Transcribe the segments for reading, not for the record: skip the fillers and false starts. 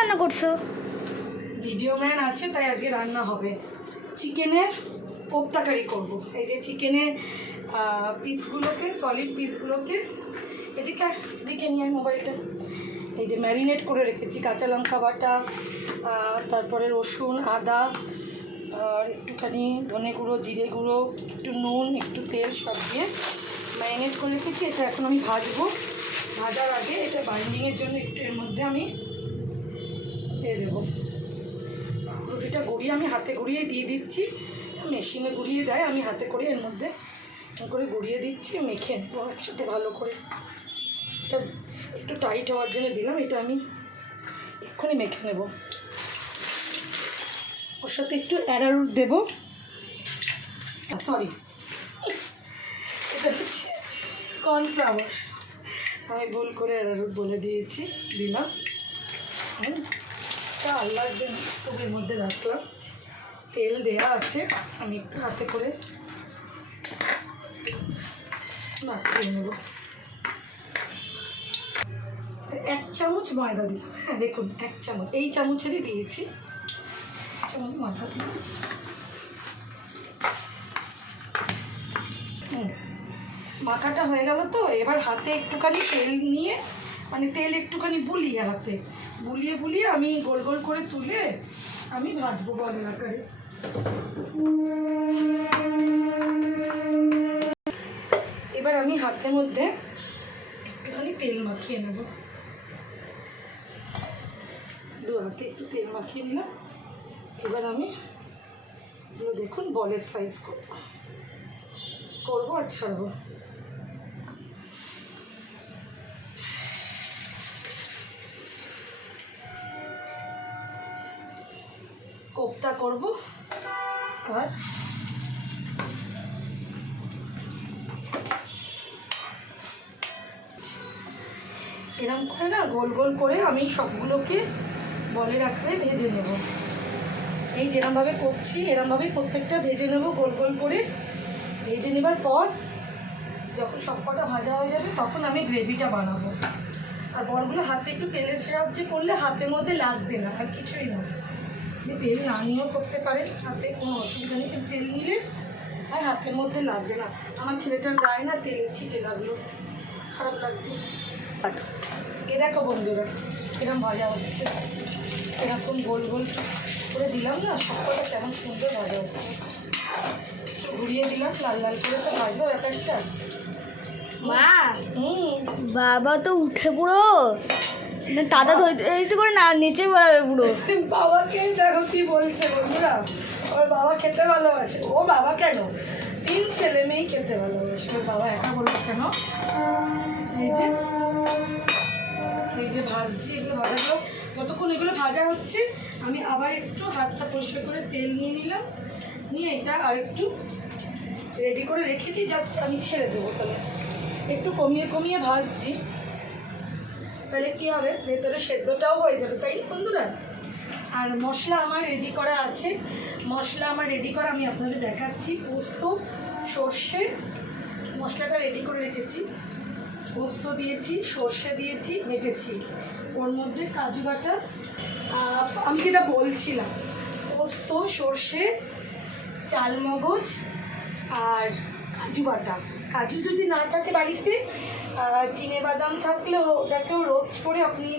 রান্না করছো? Video man আছে তাই আজকে রান্না হবে। চিকেনের কোপ্তা কারি করবো। এই যে চিকেনের পিসগুলোকে, সলিড পিসগুলোকে এদিকে দিকে নিয়ে মোবাইলটা, এই যে ম্যারিনেট করে রেখেছি। কাঁচা লঙ্কা বাটা, তারপরে রসুন, আদা, আর একটুখানি ধনে গুঁড়ো, জিরে গুঁড়ো, একটু নুন, একটু তেল সব দিয়ে ম্যারিনেট করে রেখেছি। এটা এখন আমি ভাজবো। ভাজার আগে এটা বাইন্ডিংয়ের জন্য একটু এর মধ্যে আমি দেবো। রুটিটা গড়িয়ে আমি হাতে গড়িয়ে দিয়ে দিচ্ছি। মেশিনে গুঁড়িয়ে দেয়, আমি হাতে করে এর মধ্যে করে গুঁড়িয়ে দিচ্ছি। মেখে নেবো একসাথে ভালো করে। এটা একটু টাইট হওয়ার জন্য দিলাম। এটা আমি এক্ষুনি মেখে নেব। ওর সাথে একটু অ্যারারুট দেবো। সরি, এটা হচ্ছে কর্নফ্লাওয়ার। আমি ভুল করে অ্যারারুট বলে দিয়েছি, দিলাম। এটা আল্লাহর জন্য স্টোভের মধ্যে রাখলাম। তেল দেয়া আছে, আমি একটু হাতে করে মাখিয়ে নেব। 1 চামচ ময়দা দিলাম। হ্যাঁ দেখুন, 1 চামচ, এই চামচেরই দিয়েছি। 1 চামচ ময়দা দিলাম। মাখাটা হয়ে গেল তো। এবার হাতে একটুখানি তেল নিয়ে, মানে তেল একটুখানি বুলিয়ে, হাতে বুলিয়ে বুলিয়ে আমি গোল গোল করে তুলে আমি ভাজবো বলের আকারে। এবার আমি হাতের মধ্যে একটুখানি তেল মাখিয়ে নেব। 2 হাতে একটু তেল মাখিয়ে নিলাম। এবার আমি এগুলো দেখুন বলের সাইজ করবো আর ছাড়বো। কোপ্তা করব। আর এরকম করে না গোল গোল করে আমি সবগুলোকে বলের আকারে ভেজে নেব। এই যেরকমভাবে করছি এরকমভাবেই প্রত্যেকটা ভেজে নেব গোল গোল করে। ভেজে নেবার পর যখন সবকটা ভাজা হয়ে যাবে তখন আমি গ্রেভিটা বানাবো। আর বলগুলো হাতে একটু তেলের সাহায্যে করলে হাতের মধ্যে লাগবে না, আর কিছুই না। তেল না নিয়েও করতে পারেন, হাতে কোনো অসুবিধা নেই। কিন্তু তেল নিলে আর হাতের মধ্যে লাগবে না। আমার ছেলেটার গায়ে না তেলের ছিটে লাগলো, খারাপ লাগছে। এ দেখো বন্ধুরা এরকম ভাজা হচ্ছে, এরকম গোল গোল করে দিলাম না, সবকটা কেমন সুন্দর ভাজা হচ্ছে। ঘুরিয়ে দিলাম, লাল লাল করে তো ভাজবো ব্যাপারটা। মা, বাবা তো উঠে পুরো দাদা ধরতে করে না নিচে পড়াবে পুরো। বাবাকে দেখো কি বলছে বন্ধুরা, ওর বাবা খেতে ভালোবাসে। ও বাবা কেন, 3 ছেলে মেয়েই খেতে ভালোবাসে, ওর বাবা একা বলবো কেন। এই যে ভাজছি, এগুলো ভাজাগুলো যতক্ষণ এগুলো ভাজা হচ্ছে আমি আবার একটু হাতটা পরিষ্কার করে তেল নিয়ে নিলাম। নিয়ে এটা আর একটু রেডি করে রেখেছি, জাস্ট আমি ছেড়ে দেবো। তাহলে একটু কমিয়ে কমিয়ে ভাজছি, তাহলে কী হবে ভেতরে সেদ্ধটাও হয়ে যাবে, তাই বন্ধুরা। আর মশলা আমার রেডি করা আছে। মশলা আমার রেডি করা আমি আপনাদের দেখাচ্ছি। পোস্ত, সর্ষে, মশলাটা রেডি করে রেখেছি। পোস্ত দিয়েছি, সর্ষে দিয়েছি, বেটেছি। ওর মধ্যে কাজু বাটা, আমি যেটা বলছিলাম, পোস্ত, সর্ষে, চালমগজ আর কাজু বাটা। কাজু যদি না থাকে বাড়িতে, চিনেবাদাম থাকলেও ওটাকেও রোস্ট করে আপনি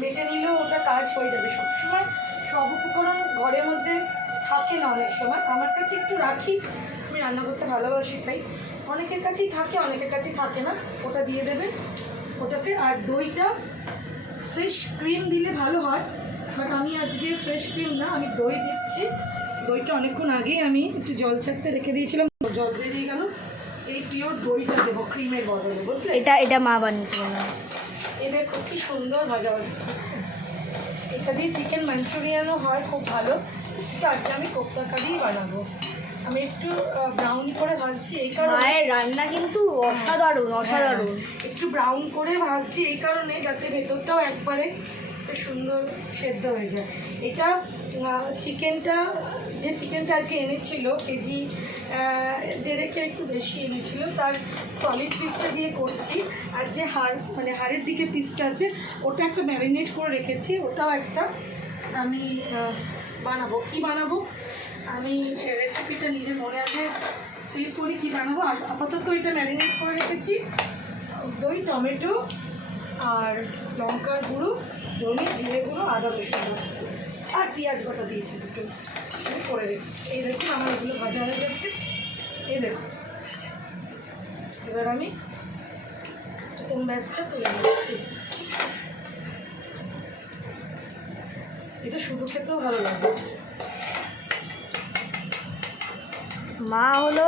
বেটে নিলেও ওটা কাজ হয়ে যাবে। সবসময় সব উপকরণ ঘরের মধ্যে থাকে না, অনেক সময় আমার কাছে একটু রাখি, আমি রান্না করতে ভালোবাসি তাই। অনেকের কাছেই থাকে, অনেকের কাছেই থাকে না। ওটা দিয়ে দেবেন ওটাতে। আর দইটা ফ্রেশ ক্রিম দিলে ভালো হয়, বাট আমি আজকে ফ্রেশ ক্রিম না, আমি দই দিচ্ছি। দইটা অনেকক্ষণ আগেই আমি একটু জল ছাড়তে রেখে দিয়েছিলাম, জল বেরিয়ে গেল। এই পিওর দইটা দেবো ক্রিমের বদলে, বুঝলে। এটা মা বানিয়েছে। এই দেখো কি সুন্দর ভাজা হচ্ছে, বুঝছেন। এটা দিয়ে চিকেন মাঞ্চুরিয়ানও হয় খুব ভালো, কিন্তু আজকে আমি কোপ্তা কারিই বানাবো। আমি একটু ব্রাউন করে ভাজছি এই কারণে, মায়ের রান্না কিন্তু অসাধারণ অসাধারণ। একটু ব্রাউন করে ভাজছি এই কারণে যাতে ভেতরটাও একবারে সুন্দর সেদ্ধ হয়ে যায়। এটা চিকেনটা, যে চিকেনটা আজকে এনেছিল কেজি ডেরেকে একটু বেশি এনেছিল, তার সলিড পিসটা দিয়ে করছি। আর যে হাড়ের দিকে পিসটা আছে ওটা একটা ম্যারিনেট করে রেখেছি, ওটাও একটা আমি বানাবো। কি বানাবো আমি রেসিপিটা নিজের মনে আগে সেভ করি কী বানাবো। আর আপাতত এটা ম্যারিনেট করে রেখেছি, দই, টমেটো আর লঙ্কার গুঁড়ো, ধনে, জিরে গুঁড়ো, আদা রসুন আর পেঁয়াজ বাটা দিয়েছি দুটো করে রেখেছি। এই দেখুন আমার এগুলো ভাজা হয়ে যাচ্ছে, এই দেখুন। এবার আমি চিকেন ব্যাসটা তুলে নিচ্ছি। এটা শুধু খেতেও ভালো লাগবে। মা হলো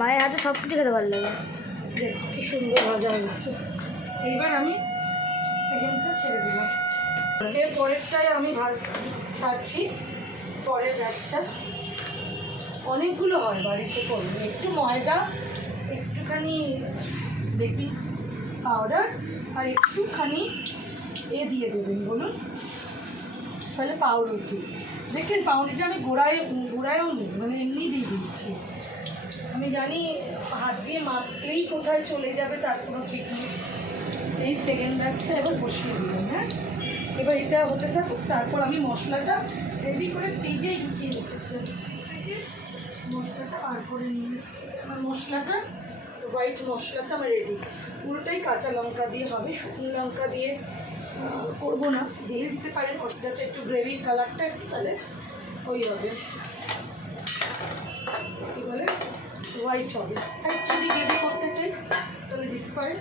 মায়ের হাতে সব কিছু খেতে ভালো লাগে। দেখো কি সুন্দর ভাজা হচ্ছে। এইবার আমি সেকেন্ডটা ছেড়ে দিলাম। এর পরেরটায় আমি ছাড়ছি, পরের ব্যাচটা অনেকগুলো হয় বাড়িতে করলে। একটু ময়দা, একটুখানি বেকিং পাউডার আর একটুখানি দিয়ে দেবেন বলুন, তাহলে পাউরুটি। দেখেন পাউরুটিটা আমি গুঁড়ায়ও নেই, মানে এমনি দিয়ে দিচ্ছি। আমি জানি হাত দিয়ে মাখলেই কোথায় চলে যাবে তার কোনো ঠিক নেই। এই সেকেন্ড ব্যাচটা এবার বসিয়ে দিলাম। হ্যাঁ, এবার এটা হতে থাকুক, তারপর আমি মশলাটা রেডি করে ফ্রিজে ঢুকিয়ে রেখেছি। মশলাটা বার করে নিয়ে এসেছি। আমার মশলাটা হোয়াইট মশলাটা আমার রেডি। পুরোটাই কাঁচা লঙ্কা দিয়ে হবে, শুকনো লঙ্কা দিয়ে করবো না, দিয়ে দিতে পারেন। মশলাটা একটু গ্রেভির কালারটা একটু তাহলে ওই হবে, কী বলে হোয়াইট হবে। আর যদি গ্রেভি করতে চাই তাহলে দিতে পারেন।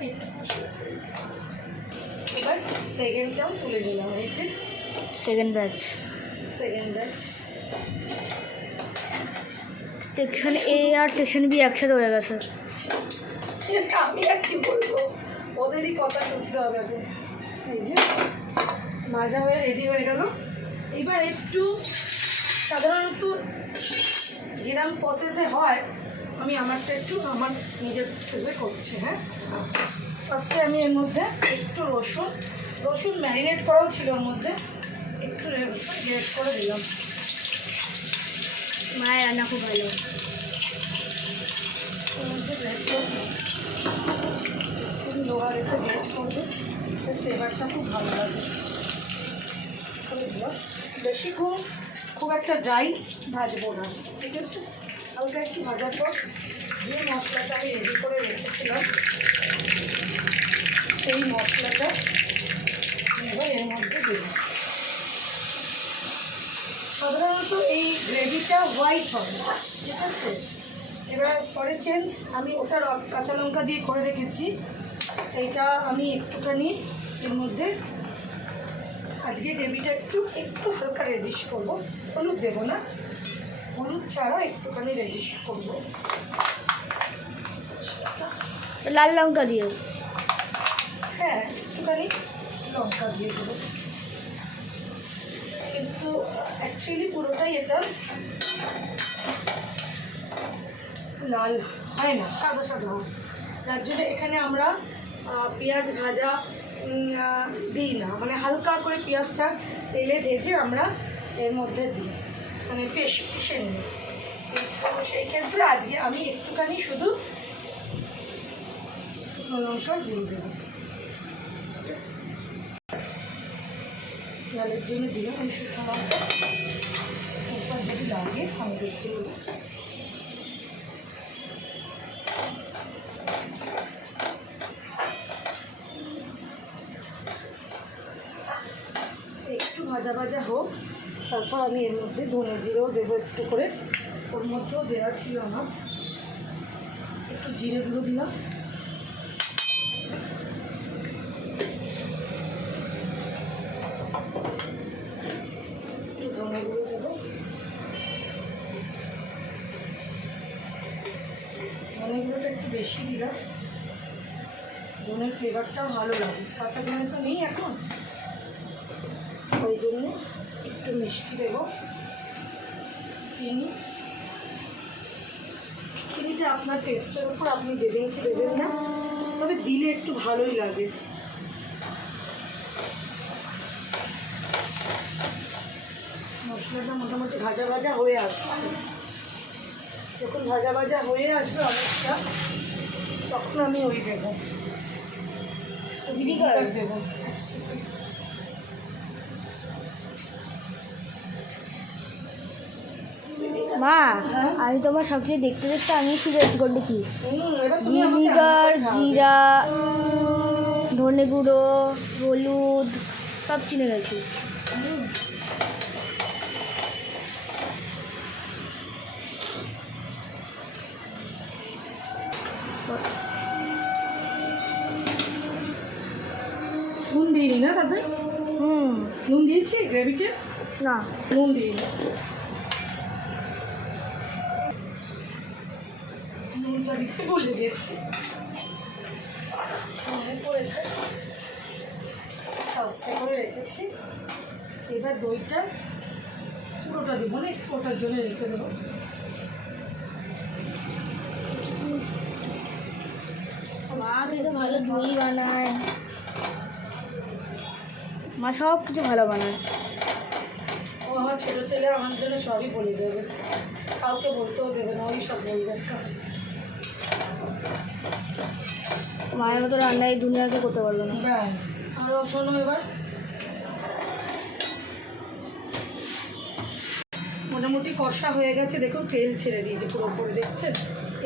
এবার সেকেন্ডটাও তুলে নিলাম, হয়েছে সেকেন্ড ব্যাচ। সেকশন এ আর সেকশন বি একসাথে হয়ে গেছে। আমি আর কি বলবো, ওদেরই কথা শুনতে হবে এখন। এই যে ভাজা হয়ে রেডি হয়ে গেল। এবার একটু সাধারণত যেরকম প্রসেসে হয় আমি আমারটা একটু আমার নিজের প্রসেসে করছি। হ্যাঁ, ফার্স্টে আমি এর মধ্যে একটু রসুন ম্যারিনেট করাও ছিল, ওর মধ্যে একটু রসুন গ্রেট করে দিলাম। মায়ের রান্না খুব ভালো। ওর মধ্যে লোহার একটু গ্রেট করবে, ফ্লেভারটা খুব ভালো লাগে। বেশি খুব একটা ড্রাই ভাজবো না, ঠিক আছে। হালকা একটু ভাজার পর যে মশলাটা আমি রেডি করে রেখেছিলাম সেই মশলাটা এবার এর মধ্যে দেব। সাধারণত এই গ্রেভিটা হোয়াইট হবে, ঠিক আছে। এবার পরে চেঞ্জ আমি ওটা কাঁচা লঙ্কা দিয়ে করে রেখেছি, সেইটা আমি একটুখানি এর মধ্যে আজকে গ্রেভিটা একটু হালকা রেডিশ করবো। হলুদ দেবো না, হলুদ ছাড়া একটুখানি রেডিশ করবো। লাল লঙ্কা দিয়ে, হ্যাঁ একটুখানি লঙ্কা দিয়ে দেবো, কিন্তু অ্যাকচুয়ালি পুরোটাই এটা লাল হয় না, সাদা হয়। যার জন্য এখানে আমরা পেঁয়াজ ভাজা দিই না, মানে হালকা করে পেঁয়াজটা তেলে ভেজে আমরা এর মধ্যে দিই, মানে পেশে নিই। সেই ক্ষেত্রে আজকে আমি একটুখানি শুধু শুকনো লঙ্কার গুঁড়ো দেবো, ঠিক আছে। লালের জন্য দিলাম আমি শুকনো লঙ্কা, যদি লাগে আমি দেখতে দেবো। একটু ভাজা হোক, তারপর আমি এর মধ্যে ধনে জিরেও দেবো একটু করে। ওর মধ্যেও দেওয়া ছিল আমার, একটু জিরে গুঁড়ো দিলাম, একটু ধনে গুঁড়ো দেবো। ধনে গুঁড়োটা একটু বেশি দিলাম, ধনের ফ্লেভারটাও ভালো লাগে। কাঁচা ধনে তো নেই এখন, ওই জন্য একটু মিষ্টি দেবো। চিনিটা আপনার টেস্টের উপর, আপনি দেবেন কি দেবেন না, তবে দিলে একটু ভালোই লাগে। মশলাটা মোটামুটি ভাজা হয়ে আসছে। যখন ভাজা ভাজা হয়ে আসবে অনেকটা, তখন আমি ওই দেবো, ভিনিগার দেবো। মা আমি তোমার সবচেয়ে দেখতে দেখতে আমি শিখে গেছি কোনটা কি। এবার তুমি আমাকে ভিনিগার, রান্না করে খাওয়াবে। জিরা, ধনে গুঁড়ো, হলুদ সব চিনে গেছি। নুন দিইনি না তাতে? নুন দিয়েছি গ্রেভিতে? না নুন দিইনি। নুনটা দিতে বলে দিয়েছি, মনে পড়েছে, আস্তে করে রেখেছি। এবার দইটা পুরোটা দেবো না, একটু ওটার জন্য রেখে দেবো। মা কিন্তু ভালো দই বানায়, মা সব কিছু ভালো বানায়। ও আমার ছোটো ছেলে আমার জন্য সবই বলে দেবে, কাউকে বলতেও দেবে না, ওই সব বলবে। মায়ের মতো রান্না এই দুনিয়াকে করতে পারবে না। ব্যাস, আরও শোনো, এবার মোটামুটি কষা হয়ে গেছে, দেখুন তেল ছেড়ে দিয়েছে পুরোপুরি, দেখছেন?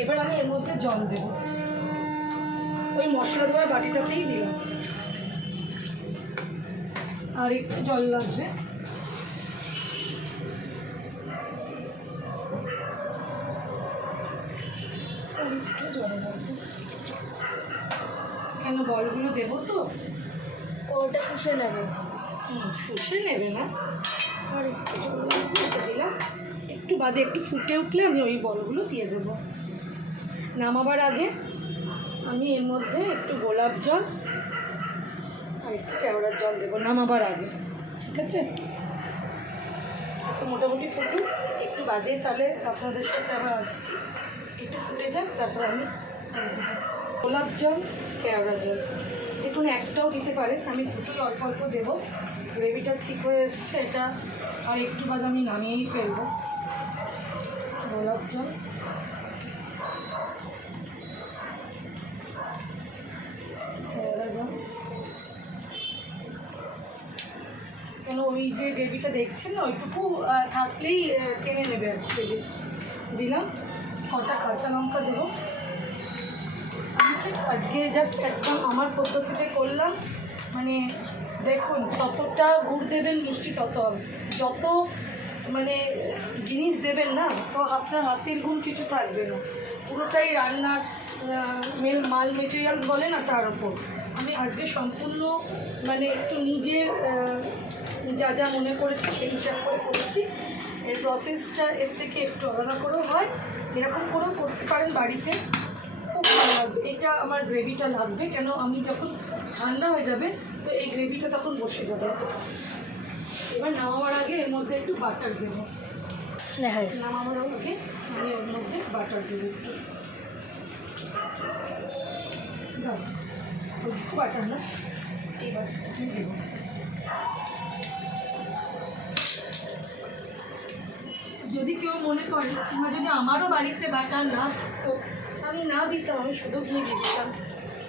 এবার আমি এর মধ্যে জল দেবো, ওই মশলা দেওয়ার বাটিটাতেই দিলাম, আর একটু জল লাগবে। কেন বলগুলো দেবো তো, ওটা শুষে নেবে। শুষে নেবে না, আর একটু দিলাম, একটু বাদে একটু ফুটে উঠলে আমি ওই বলগুলো দিয়ে দেবো। নামাবার আগে আমি এর মধ্যে একটু গোলাপ জল আর একটু কেওড়ার জল দেবো নামাবার আগে, ঠিক আছে? একটু মোটামুটি ফুটুক, একটু বাদে তাহলে আপনাদের সাথে আবার আসছি, একটু ফুটে যাক, তারপর আমি গোলাপ জল, কেওড়া জল, দেখুন একটাও দিতে পারে, আমি দুটোই অল্প অল্প দেবো। গ্রেভিটা ঠিক হয়ে এসছে, এটা আর একটু বাদ আমি নামিয়েই ফেলবো। গোলাপ জল, কেওড়া জল, কেন ওই যে গ্রেভিটা দেখছেন না, ওইটুকু থাকলেই টেনে নেবে গ্রেভি। দিলাম কটা কাঁচা লঙ্কা দেবো। আমি ঠিক আজকে জাস্ট একদম আমার পদ্ধতিতে করলাম, মানে দেখুন যতটা গুড় দেবেন মিষ্টি তত হবে, যত মানে জিনিস দেবেন না তো আপনার হাতের গুণ কিছু থাকবে না, পুরোটাই রান্নার মাল মেটেরিয়ালস বলে না তার উপর। আমি আজকে সম্পূর্ণ মানে একটু নিজের যা যা মনে করেছি সেই হিসাব করে করেছি। এর প্রসেসটা এর থেকে একটু আলাদা করেও হয়, এরকম করেও করতে পারেন বাড়িতে, খুব ভালো লাগবে। এটা আমার গ্রেভিটা লাগবে, কেন আমি যখন ঠান্ডা হয়ে যাবে তো এই গ্রেভিটা তখন বসে যাবে। এবার নামাবার আগে এর মধ্যে একটু বাটার দেবো, হ্যাঁ নামাবার আগে আমি এর মধ্যে বাটার দেবো একটু, বাটার না, এই বাটারটা আমি দেবো। যদি কেউ মনে করে কিংবা যদি আমারও বাড়িতে বাটার না তো আমি না দিতাম, আমি শুধু ঘি দিতাম,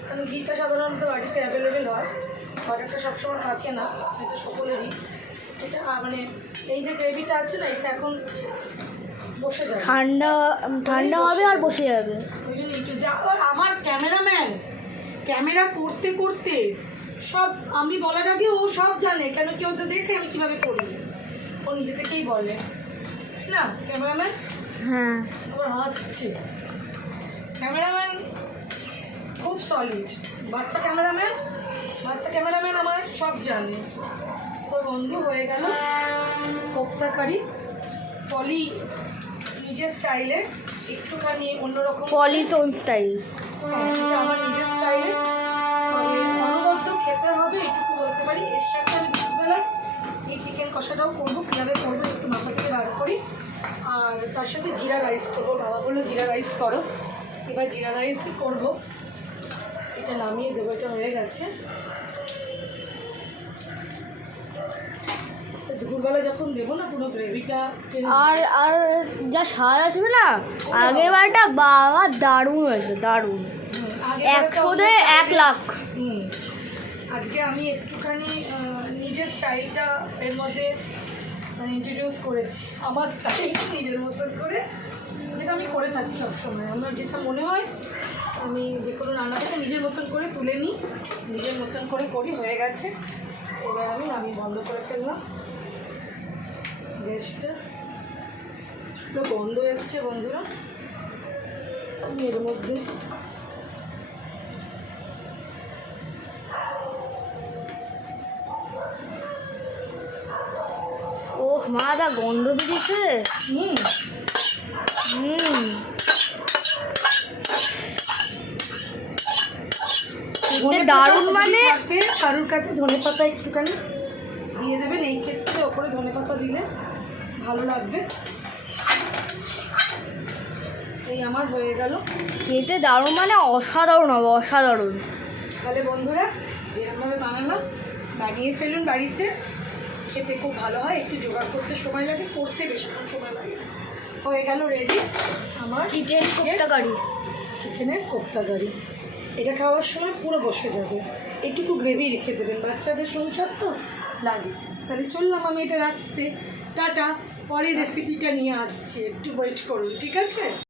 কারণ ঘিটা সাধারণত বাড়িতে অ্যাভেলেবেল হয়, বাটারটা সবসময় থাকে না, হয়তো সকলেরই। এটা মানে এই যে গ্রেভিটা আছে না, এটা এখন বসে যাবে, ঠান্ডা ঠান্ডা হবে আর বসে যাবে। ওই জন্য একটু আবার আমার ক্যামেরাম্যান ক্যামেরা করতে করতে সব আমি বলার আগে ও সব জানে, কেন কেউ তো দেখে আমি কীভাবে করি, ও নিজে থেকেই বলে না ক্যামেরাম্যান। হ্যাঁ আবার হাসছে, ক্যামেরাম্যান খুব সলিড, বাচ্চা ক্যামেরাম্যান আমার সব জানে। তো বন্ধু হয়ে গেল কোপ্তা কারি, পলি নিজের স্টাইলে, একটুখানি অন্যরকম পলিটোন স্টাইল। হ্যাঁ, এটা আমার নিজের স্টাইলে, অনবদ্য খেতে হবে এটুকু বলতে পারি। এর সাথে আমি দুপুরবেলা এই চিকেন কষাটাও করবো, কীভাবে করবো একটু মাথা থেকে বার করি, আর তার সাথে জিরা রাইস করবো। বাবা বললো জিরা রাইস করো, এবার জিরা রাইসই করবো। এটা নামিয়ে দেবো, এটা হয়ে গেছে। দুপুরবেলা যখন দেবো না পুরো গ্রেভিটা আর আর যা স্বাদ আসবে না আগের বারটা বাবা দারুণ হয়েছে, দারুণ। 100 1 লাখ। আজকে আমি একটুখানি নিজের স্টাইলটা এর মধ্যে মানে ইন্ট্রোডিউস করেছি, আমার স্টাইল নিজের মতন করে, যেটা আমি করে থাকি সবসময়। আমার যেটা মনে হয় আমি যে কোনো রান্নাটাকে নিজের মতন করে তুলে নিই, নিজের মতন করে করি। হয়ে গেছে, এবার আমি বন্ধ করে ফেললাম গ্যাসটা। পুরো গন্ধ এসছে বন্ধুরা। আমি এর মধ্যে ওহ মা, যা গন্ধ বেরিয়েছে। দারুণ। মানে কারুর কাছে ধনে পাতা একটুখানি দিয়ে দেবেন, এই ক্ষেত্রে ওপরে ধনে পাতা দিলে ভালো লাগবে। এই আমার হয়ে গেল। খেতে দারুণ, মানে অসাধারণ হবে, অসাধারণ। তাহলে বন্ধুরা যেরকমভাবে বানালাম বানিয়ে ফেলুন বাড়িতে, খেতে খুব ভালো হয়। একটু জোগাড় করতে সময় লাগে, করতে বেশিক্ষণ সময় লাগে। হয়ে গেল রেডি আমার চিকেন কোপ্তা কারি। চিকেনের কোপ্তা কারি। এটা খাওয়ার সময় পুরো বসে যাবে। একটু গ্রেভি রেখে দেবেন, বাচ্চাদের সংসার তো লাগে। তাহলে চললাম আমি এটা রাখতে। টাটা, পরে রেসিপিটা নিয়ে আসছি, একটু ওয়েট করুন, ঠিক আছে?